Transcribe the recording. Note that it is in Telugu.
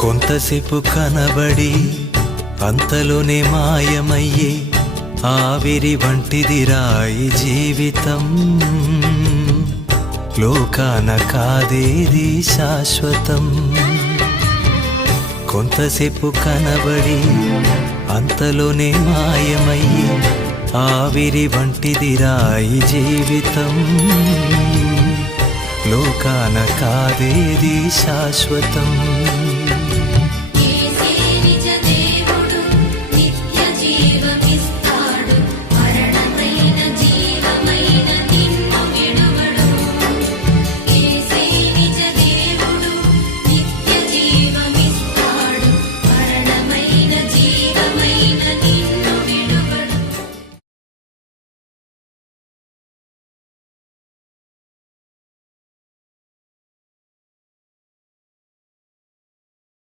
కొంతసేపు కనబడి అంతలోనే మాయమయ్యే ఆవిరి వంటిదిరా ఈ జీవితం. లోకాన కాదేది శాశ్వతం. కొంతసేపు కనబడి అంతలోనే మాయమయ్యే ఆవిరి వంటిదిరా ఈ జీవితం. లోకాన కాదేది శాశ్వతం.